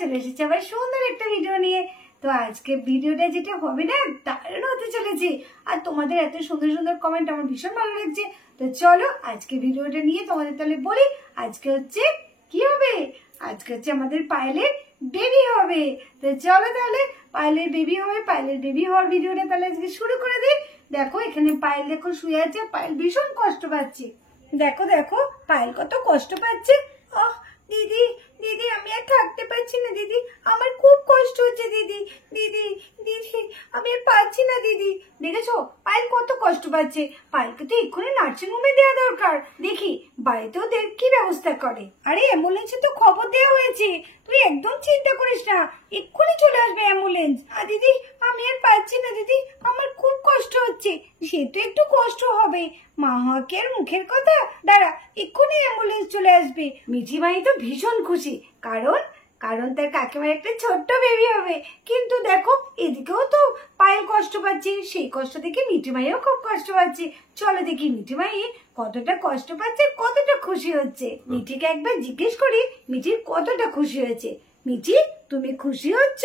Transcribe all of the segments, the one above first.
চলে এসেছি আবার সুন্দর একটা ভিডিও নিয়ে। তো আজকে ভিডিওটা যেটা হবে না দারুণ হতে চলেছে, আর তোমাদের এত সুন্দর সুন্দর কমেন্ট আমার ভীষণ ভালো লাগছে। তো চলো আজকে ভিডিওটা নিয়ে তোমাদের তাহলে বলি আজকে হচ্ছে কি হবে। আজকে হচ্ছে আমাদের পায়েলের বেবি হবে। তো চলো তাহলে পায়েলের বেবি হবে, পায়েলের বেবি হওয়ার ভিডিওটা তাহলে আজকে শুরু করে দিই। দেখো এখানে পায়েল দেখো শুয়ে আছে, পায়েল ভীষণ কষ্ট পাচ্ছে। দেখো দেখো পায়েল কত কষ্ট পাচ্ছে। আহ দিদি দিদি আমি আর থাকতে পারছি না দিদি, আমার খুব কষ্ট হচ্ছে দিদি দিদি দিদি আমি আর পারছি না দিদি। দেখেছো পায়েল কত কষ্ট পাচ্ছে, পায়েলকে তো এক্ষুনি নার্সিং হোমে দেওয়া দরকার। দেখি বাড়িতেও দেখ কি ব্যবস্থা করে। আরে অ্যাম্বুলেন্সে তো খবর দেওয়া হয়েছে, তুই একদম চিন্তা করিস না, এক্ষুনি চলে আসবে অ্যাম্বুলেন্স। আর দিদি আমি আর পারছি না দিদি, আমার খুব কষ্ট হচ্ছে। সে তো একটু কষ্ট হবে, মা হওয়াকে আর মুখের কথা। দাঁড়া এক্ষুনি অ্যাম্বুলেন্স চলে আসবে। মিঠি মাই তো ভীষণ খুশি, কারণ কারণ তার কাকিমার একটা ছোট্ট বেবি হবে। কিন্তু দেখো এদিকেও তো পায়েল কষ্ট পাচ্ছে, সেই কষ্ট দেখে মিঠি মাইও খুব কষ্ট পাচ্ছে। চলো দেখি মিঠি মাই কতটা কষ্ট পাচ্ছে, কতটা খুশি হচ্ছে। মিঠিকে একবার জিজ্ঞেস করি মিঠির কতটা খুশি হয়েছে। মিঠি তুমি খুশি হচ্ছ?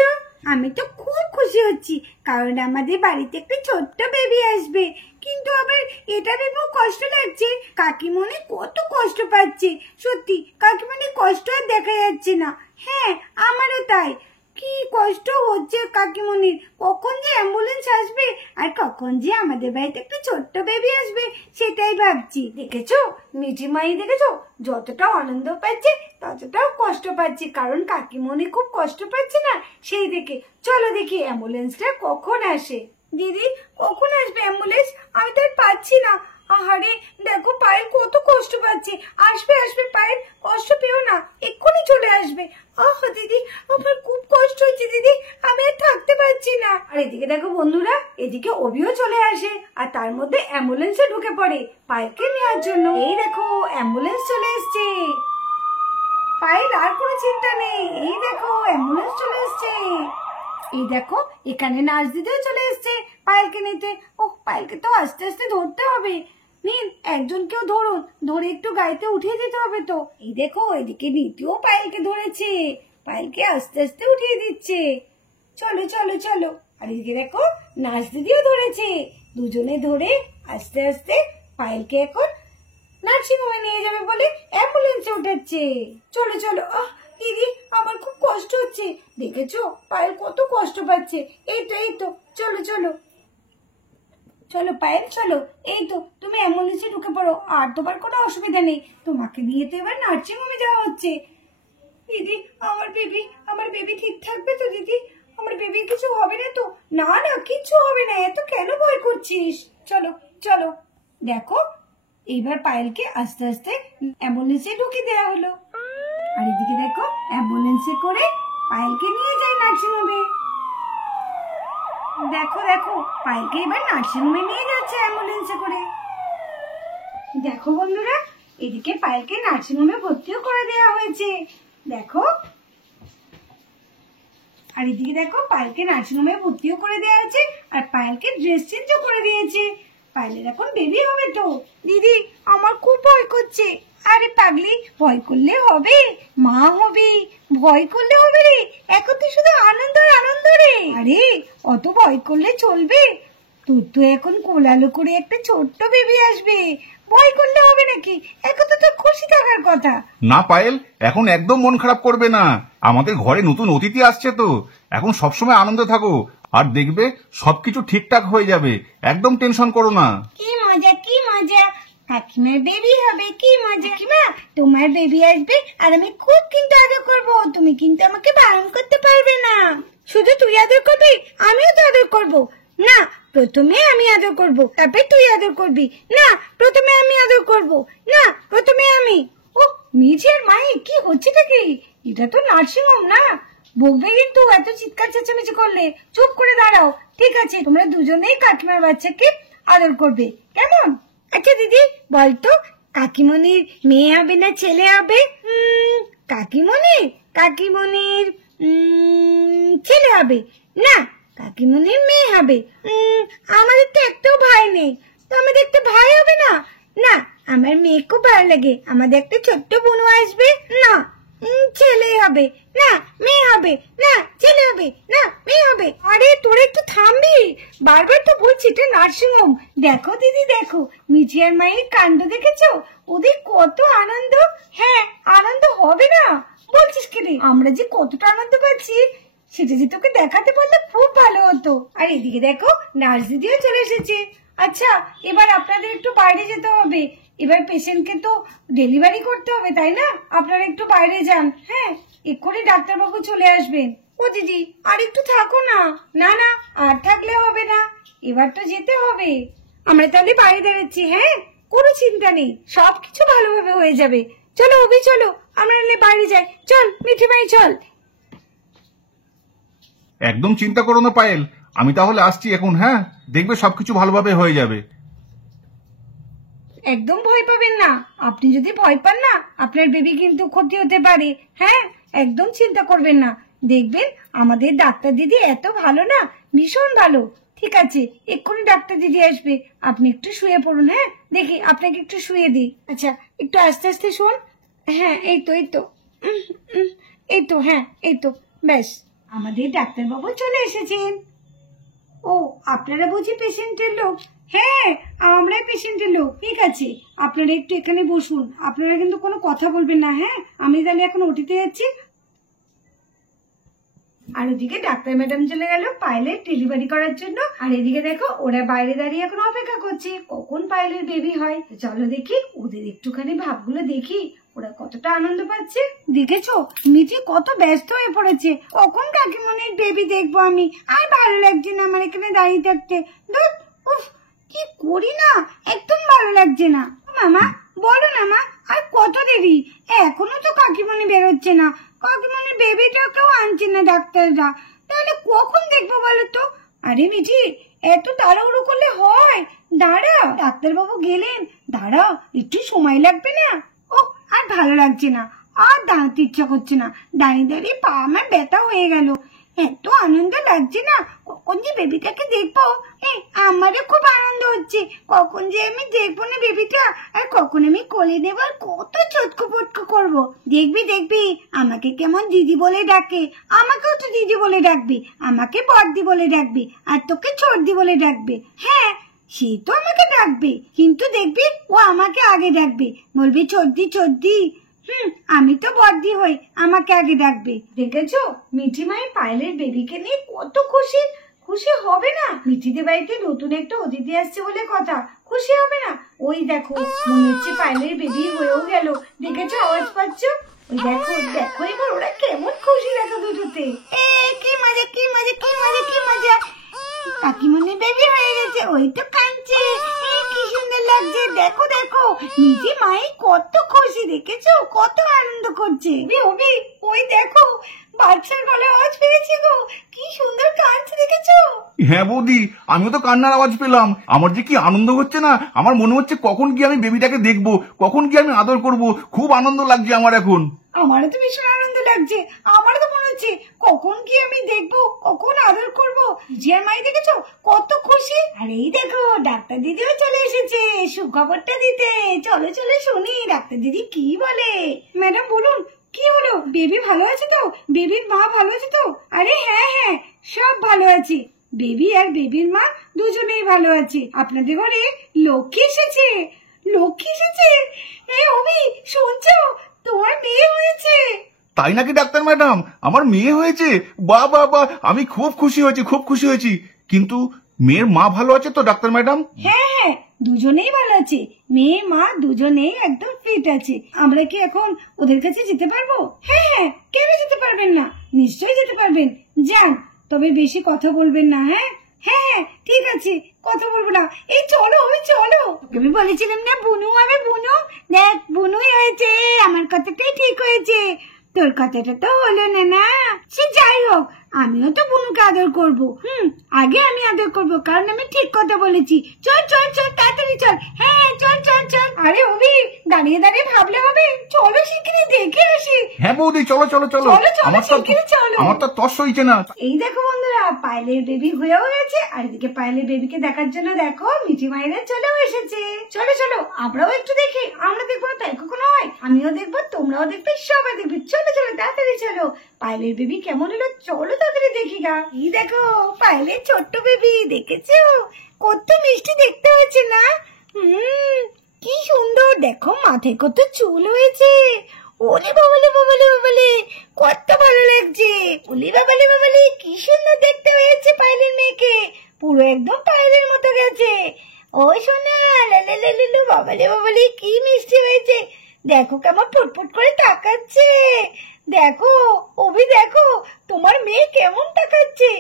আমি তো খুব খুশি হচ্ছি, কারণ আমাদের বাড়িতে একটা ছোট্ট বেবি আসবে। কিন্তু আবার এটা ভেবেও কষ্ট লাগছে, কাকিমণি কত কষ্ট পাচ্ছে। সত্যি কাকিমণি কষ্ট আর দেখা যাচ্ছে না। হ্যাঁ আমারও তাই, কি কষ্ট হচ্ছে কাকিমণির। কখন যে অ্যাম্বুলেন্স আসবে আর কখন যে আমাদের বাড়িতে একটা ছোট্ট বেবি আসবে সেটাই ভাবছি। দেখেছো মিঠি মাই দেখেছো যতটা আনন্দ পাচ্ছে ততটাও কষ্ট পাচ্ছে, কারণ কাকিমণি খুব কষ্ট পাচ্ছে না সেই দেখে। চলো দেখি অ্যাম্বুলেন্সটা কখন আসে। দিদি কখন আসবে অ্যাম্বুলেন্স? আমি তো আর পাচ্ছি না। আহারে দেখো পায়েল কত কষ্ট পাচ্ছে। আসবে আসবে পায়েল, কষ্ট পেও না, এক্ষুনি চলে আসবে। আহ দিদি আমার খুব কষ্ট হচ্ছে দিদি, আমি আর থাকতে পারছি না। আর এদিকে দেখো বন্ধুরা, এদিকে অভিও চলে আসে আর তার মধ্যে অ্যাম্বুলেন্সে ঢুকে পড়ে পায়েলকে নেওয়ার জন্য। এই দেখো অ্যাম্বুলেন্স চলে এসছে, পায়েল আর কোনো চিন্তা নেই। এই দেখো অ্যাম্বুলেন্স চলে এসছে। এই দেখো এখানে নার্স দিদিও চলে এসছে পায়েলকে নিতে। ও পায়েলকে তো আস্তে আস্তে ধরতে হবে। নিন একজনকেও ধরুন, ধরে একটু গাড়িতে উঠিয়ে দিতে হবে তো। এই দেখো এদিকে নীতিও পায়েলকে ধরেছে, পায়েলকে আস্তে আস্তে উঠিয়ে দিচ্ছে। চলো চলো চলো। আর এদিকে দেখো নার্স দিদিও ধরেছে, দুজনে ধরে আস্তে আস্তে পায়েলকে এখন নার্সিং হোমে নিয়ে যাবে বলে অ্যাম্বুলেন্সে উঠাচ্ছে। চলো চলো। আহ দিদি আমার খুব কষ্ট হচ্ছে, দেখেছো পায়েল কত কষ্ট পাচ্ছে। এই তো চলো চলো চলো পায়েল চলো। এই তো তুমি অ্যাম্বুলেন্সে ঢুকে পড়ো, আর তোমার কোনো অসুবিধা নেই, তোমাকে নিয়ে তো এবার নার্সিং হোমে যাওয়া হচ্ছে। দিদি আমার বেবি ঠিক থাকবে তো দিদি? আমার বেবির কিছু হবে না তো? না না কিচ্ছু হবে না, এত কেন ভয় করছিস? চলো চলো। দেখো এইবার পায়েলকে আস্তে আস্তে অ্যাম্বুলেন্সে ঢুকে দেওয়া হলো। আর এদিকে দেখো অ্যাম্বুলেন্সে করে পায়েলকে নিয়ে যায় নার্সিং হোমে। দেখো দেখো পায়েলকে এবার নার্সিং হোমে নিয়ে যাচ্ছে অ্যাম্বুলেন্সে করে। দেখো বন্ধুরা এদিকে পায়েলকে নার্সিং হোমে ভর্তিও করে দেওয়া হয়েছে। দেখো আর এদিকে দেখো পায়েলকে নার্সিং হোমে ভর্তিও করে দেওয়া হয়েছে, আর পায়েলকে ড্রেস চেঞ্জও করে দিয়েছে। পায়েলের এখন বেবি হবে তো। দিদি আমার খুব ভয় করছে। আরে পাগলি ভয় করলে হবে, মা হবে, ভয় করলে হবে রে, এখন তো শুধু আনন্দ আর আনন্দ রে। আরে অত ভয় করলে চলবে? তোর তো এখন কোলালো করে একটা ছোট্ট বেবি আসবে, ভয় করলে হবে নাকি? এখন তো তোর খুশি থাকার কথা। না পায়েল, এখন একদম মন খারাপ করবে না, আমাদের ঘরে নতুন অতিথি আসছে তো, এখন সবসময় আনন্দ থাকো, আর দেখবে সবকিছু ঠিকঠাক হয়ে যাবে, একদম টেনশন করো না। কি মজা কি মজা, কাকিমার বেবি হবে, কি মজা। কাকিমা তোমার বেবি আসবে আর আমি খুব কিন্তু আদর করবো, তুমি কিন্তু আমাকে বারণ করতে পারবে না। শুধু তুই আদর করবি? আমিও তো আদর করবো। না প্রথমে আমি আদর করব, তারপরে তুই আদর করবি। না প্রথমে আমি আদর করব। না প্রথমে আমি। ও মিঝের মাই কি হচ্ছেটা কি? এটা তো নার্সিং হোম না, বকবে কিন্তু এত চিৎকার চেঁচামেচি করলে। চুপ করে দাঁড়াও। ঠিক আছে তোমরা দুজনেই কাকিমার বাচ্চাকে আদর করবে, কেমন? আচ্ছা দিদি বলতো কাকিমণির মেয়ে হবে না ছেলে হবে? কাকিমণির ছেলে হবে। না কাকিমণির মেয়ে হবে। আমাদের তো একটাও ভাই নেই, তো আমাদের একটা ভাই হবে না? না আমার মেয়ে খুব ভালো লাগে, আমাদের একটা ছোট্ট বোনও আসবে। না ছেলে হবে না মেয়ে হবে না ছেলে হবে না মেয়ে হবে। আরে তোর একটু থামবি, বারবার তো বলছি এটা নার্সিংহোম। দেখো দিদি দেখো, মিঠি আর মায়ের কাণ্ড দেখেছো? ওদের কত আনন্দ। হ্যাঁ আনন্দ হবে না বলছিস কি রে? আমরা যে কতটা আনন্দ পাচ্ছি সেটা যে তোকে দেখাতে পারলে খুব ভালো হতো। আর এদিকে দেখো নার্স দিদিও চলে এসেছে। আচ্ছা এবার আপনাদের একটু বাইরে যেতে হবে, এবার পেশেন্টকে তো ডেলিভারি করতে হবে তাই না? আপনারা একটু বাইরে যান। হ্যাঁ এক্ষুনি ডাক্তারবাবু চলে আসবেন। ও দিদি আর একটু থাকো না। না না আর থাকলে হবে না, এবার তো যেতে হবে। আমরা তাহলে বাইরে দাঁড়াচ্ছি। হ্যাঁ কোনো চিন্তা নেই, সবকিছু ভালোভাবে হয়ে যাবে। চলো অভি চলো, আমরা বাইরে যাই। চল মিঠি ভাই চল। একদম চিন্তা করো না পায়েল, আমি তাহলে আসছি এখন। হ্যাঁ দেখবে সবকিছু ভালোভাবে হয়ে যাবে। একদম ভয় পাবেন না, আপনি যদি ভয় পান না আপনার বেবি কিন্তু ক্ষতি হতে পারে। হ্যাঁ একদম চিন্তা করবেন না, দেখবেন আমাদের ডাক্তার দিদি এত ভালো না, ভীষণ ভালো। ঠিক আছে এক্ষুনি ডাক্তার দিদি আসবে, আপনি একটু শুয়ে পড়ুন। হ্যাঁ দেখি আপনাকে একটু শুয়ে দিই। আচ্ছা একটু আস্তে আস্তে শোন। হ্যাঁ এই তো এই তো এই তো হ্যাঁ এই তো ব্যাস, আমাদের ডাক্তারবাবু চলে এসেছেন। ও আপনারা বুঝি পেশেন্টের লোক? হ্যাঁ আমরাই পেশেন্টের লোক। ঠিক আছে আপনারা একটু এখানে বসুন, আপনারা কিন্তু কোনো কথা বলবেন না। হ্যাঁ আমি তাহলে এখন ওটিতে যাচ্ছি। আর ওদিকে ডাক্তার ম্যাডাম চলে গেল পায়েলের ডেলিভারি করার জন্য। আর এদিকে দেখো ওরা বাইরে দাঁড়িয়ে এখন অপেক্ষা করছে কখন পায়েলের বেবি হয়। চলো দেখি ওদের একটুখানি ভাবগুলো দেখি, ওরা কতটা আনন্দ পাচ্ছে। দেখেছো মিঠি কত ব্যস্ত হয়ে পড়েছে, কখন কাকিমনির বেবি দেখবো আমি। আর ভালো লাগছে না আমার এখানে দাঁড়িয়ে থাকতে। উফ কি করি না, একদম ভালো লাগছে না। মামা বলো না মা, আর কত দেরি? এখনো তো কাকিমনি বেরোচ্ছে না, কাকিমনির বেবিটাকেও আনছে না ডাক্তাররা, তাহলে কখন দেখবো বলো তো? আরে মিঠি এত তাড়াহুড়ো করলে হয়? দাঁড়া ডাক্তারবাবু গেলেন, দাঁড়া একটু সময় লাগবে না। ও আর ভালো লাগছে না, আর দাঁড়াতে ইচ্ছা করছে না, দাঁড়িয়ে দাঁড়িয়ে পা আমার ব্যথা হয়ে গেল। এত আনন্দ লাগছে না, কখন যে বেবিটাকে দেখবো। আমারও খুব আনন্দ হচ্ছে, কখন যে আমি দেখবো না বেবিটা, আর কখন আমি কোলে নেব, আর কত চটকো পটকো করবো। দেখবি দেখবি আমাকে কেমন দিদি বলে ডাকে, আমাকেও তো দিদি বলে ডাকবি, আমাকে বড়দি বলে ডাকবি, আর তোকে ছোটদি বলে ডাকবে। হ্যাঁ সে তো আমাকে ডাকবে, কিন্তু দেখবি ও আমাকে আগে ডাকবে, বলবি ছোটদি ছোটদি। আমি তো বড়দি হই, আমাকে আগে ডাকবে। দেখেছো মিঠি মাই পায়েলের বেবিকে নিয়ে কত খুশি। খুশি হবে না? মিঠিদের বাড়িতে নতুন একটা অতিথি আসছে বলে কথা, খুশি হবে না? ওই দেখো মনে হচ্ছে পায়েলের বেবি হয়েও গেল। দেখেছো আওয়াজ পাচ্ছ? ওই দেখো দেখো এবার ওরা কেমন খুশি দেখো দুটোতে। কি মজা কি মজা কি মজা কি মজা, কাকিমনি বেবি হয়ে গেছে, ওই তো কাঁদছে। কি সুন্দর লাগছে, দেখো দেখো মিঠি মাই কত খুশি, দেখেছো কত আনন্দ করছে। ওই দেখো বাচ্চার গলায় আওয়াজ পেয়েছে গো, কি সুন্দর কাঁদছে দেখেছো? হ্যাঁ বৌদি আমিও তো কান্নার আওয়াজ পেলাম। আমার যে কি আনন্দ হচ্ছে না, আমার মনে হচ্ছে কখন কি আমি বেবিটাকে দেখবো, কখন কি আমি আদর করব। খুব আনন্দ লাগছে আমার এখন। আমারও তো ভীষণ আনন্দ লাগছে, আমারও তো মনে হচ্ছে কখন কি আমি দেখবো, কখন আদর করবো। জিয়ার মাই দেখেছো কত খুশি। আর এই দেখো ডাক্তার দিদিও চলে এসেছে সুখবরটা দিতে। চলো চলো শুনি ডাক্তার দিদি কি বলে। ম্যাডাম বলুন কি হলো? বেবি ভালো আছে তো? বেবির মা ভালো আছে তো? আরে হ্যাঁ হ্যাঁ সব ভালো আছে, বেবি আর বেবির মা দুজনেই ভালো আছে। আপনাদের ঘরে লক্ষ্মী এসেছে, লক্ষ্মী এসেছে। এই অমি শুনছো, তোমার মেয়ে হয়েছে। তাই নাকি ডাক্তার ম্যাডাম? আমার মেয়ে হয়েছে? বাহ বাহ বাহ, আমি খুব খুশি হয়েছি, খুব খুশি হয়েছি। কিন্তু মেয়ের মা ভালো আছে তো ডাক্তার ম্যাডাম? হ্যাঁ হ্যাঁ দুজনেই ভালো আছে, মেয়ে মা দুজনেই একদম ফিট আছে। আমরা কি এখন ওদের কাছে যেতে পারবো? হ্যাঁ হ্যাঁ কেন যেতে পারবেন না, নিশ্চয়ই যেতে পারবেন, যান। তবে বেশি কথা বলবেন না। হ্যাঁ হ্যাঁ হ্যাঁ ঠিক আছে কথা বলবো না। এই চলো আমি চলো, আমি বলেছিলাম না বুনু হবে, বুনু দেখ বুনুই হয়েছে, আমার কথাটাই ঠিক হয়েছে, তোর কথাটা তো হলো না। না সে যাই হোক, আমিও তো বুনুকে আদর করবো। আগে আমি আদর করবো, কারণ আমি ঠিক কথা বলেছি। চল চল চল তাড়াতাড়ি চল। হ্যাঁ চল চল চল। আরে অভি, দাঁড়িয়ে দাঁড়িয়ে ভাবলে হবে, চলো শিগগিরই দেখে আসি। হ্যাঁ বৌদি, চলো চলো চলো। চলো, চলো, আমার তো শিগগিরই চলো। আমার তো তস হইছে না। এই দেখো বন্ধুরা, পায়েলের বেবি হয়েও গেছে, আর এদিকে পায়েলের বেবিকে দেখার জন্য দেখো মিঠি মায়েরা চলেও এসেছে। চলো চলো, আমরাও একটু দেখি। আমরা দেখবো না তাই কখনো হয়? আমিও দেখবো, তোমরাও দেখবে, সবাই দেখবে। চলো চলো, তাড়াতাড়ি চলো। পায়েলের বেবি কেমন হলো চলো তাড়াতাড়ি দেখি গা। এই দেখো পায়েলের ছোট্ট বেবি, দেখেছো কত মিষ্টি দেখতে হয়েছে না? কি সুন্দর, দেখো মাথায় কত চুল হয়েছে। ওলে বাবালে বাবালে বাবালে, কত ভালো লাগছে। ওলে বাবালে বাবালে, কি সুন্দর দেখতে হয়েছে পায়েলের মেয়েকে। পুরো একদম পায়েলের মতো গেছে। ও সোনা, লালে লালে বাবালে বাবালে, কি মিষ্টি হয়েছে। দেখো কেমন ফুটফুট করে তাকাচ্ছে। দেখো অভি, দেখো তোমার মেয়ে কেমন তাকাচ্ছে।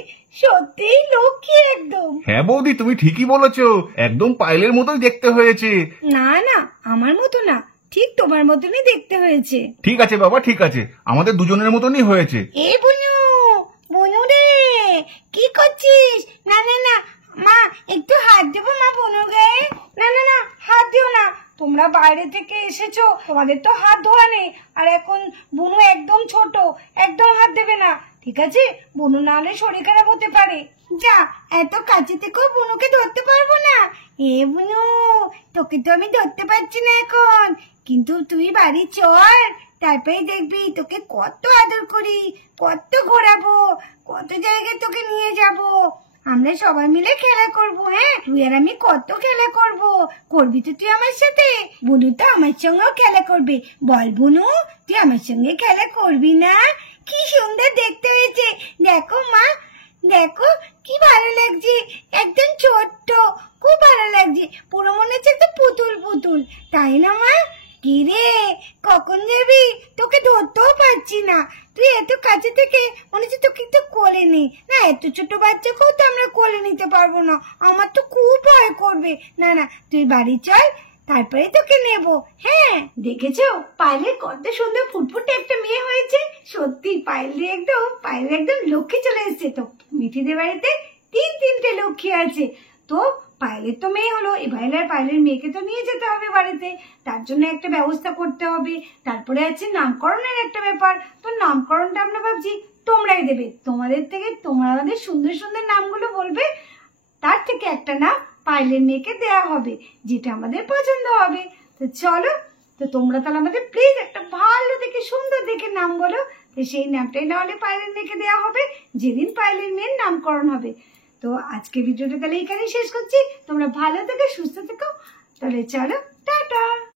সত্যিই লক্ষ্মী একদম। হ্যাঁ বৌদি, তুমি ঠিকই বলেছো, একদম পায়েলের মতোই দেখতে হয়েছে। না না, আমার মতো না, ঠিক তোমার মতনই দেখতে হয়েছে। ঠিক আছে বাবা, ঠিক আছে, আমাদের দুজনের মতনই হয়েছে। এ বুনু, বুনু রে, কি করছিস? না না না মা, একটু হাত দেবো মা বুনুর গায়ে। না না না, হাত দিও না। তোমরা বাইরে থেকে এসেছো, তোমাদের তো হাত ধোয়া নেই। আর এখন বুনু একদম ছোট, একদম হাত দেবে না, ঠিক আছে? বুনু না হলে শরীর খারাপ হতে পারে। যা, এত কাছে থেকেও বুনুকে ধরতে পারবো না। এ বুনু, তোকে তো আমি ধরতে পারছি না এখন, কিন্তু তুই বাড়ি চল, তারপরে দেখবি তোকে কত আদর করি, কত ঘোরাবো, কত জায়গায় তোকে নিয়ে যাব। আমরা সবাই মিলে খেলা করব। হ্যাঁ, তুই আর আমি কত খেলা করব। করবি তো তুই আমার সাথে? বুনু তো আমার সঙ্গেও খেলা করবে। বল বুনু, তুই আমার সঙ্গে খেলা করবি না? কি সুন্দর দেখতে হয়েছে। দেখো মা, দেখো কি ভালো লাগছে, একদম ছোট্ট, খুব ভালো লাগছে। পুরো মনে হচ্ছে তো পুতুল পুতুল, তাই না মা? কি রে, কখন যাবি? তোকে ধরতেও পারছি না, তুই এত কাছে থেকে মনে হচ্ছে তোকে একটু কোলে নি না। এত ছোট বাচ্চাকেও তো আমরা কোলে নিতে পারবো না, আমার তো খুব ভয় করবে। না না, তুই বাড়ি চল, তারপরে তোকে নেব। হ্যাঁ, দেখেছো পায়েলের কত সুন্দর ফুটফুটে একটা মেয়ে হয়েছে। সত্যি পায়েলের একদম লক্ষ্মী চলে এসেছে। তো মিঠিদের বাড়িতে তিনটে লক্ষ্মী আছে। তো পায়েলের তো মেয়ে হলো, এবার পায়েলের মেয়েকে তো নিয়ে যেতে হবে বাড়িতে, তার জন্য একটা ব্যবস্থা করতে হবে। তারপরে আছে নামকরণের একটা ব্যাপার। তো নামকরণটা আমরা ভাবছি তোমরাই দেবে, তোমাদের থেকে তোমরা আমাদের সুন্দর সুন্দর নামগুলো বলবে, তার থেকে একটা নাম পায়েলের মেয়েকে দেয়া হবে, যেটা আমাদের পছন্দ হবে। তো চলো, তো তোমরা তাহলে আমাদের প্লিজ একটা ভালো দেখে সুন্দর দেখে নাম বলো। তো সেই নামটাই না হলে পায়েলের মেয়েকে দেওয়া হবে যেদিন পায়েলের মেয়ের নামকরণ হবে। তো আজকে ভিডিওটা তাহলে এখানেই শেষ করছি। তোমরা ভালো থেকো, সুস্থ থেকো। তাহলে চলো, টাটা।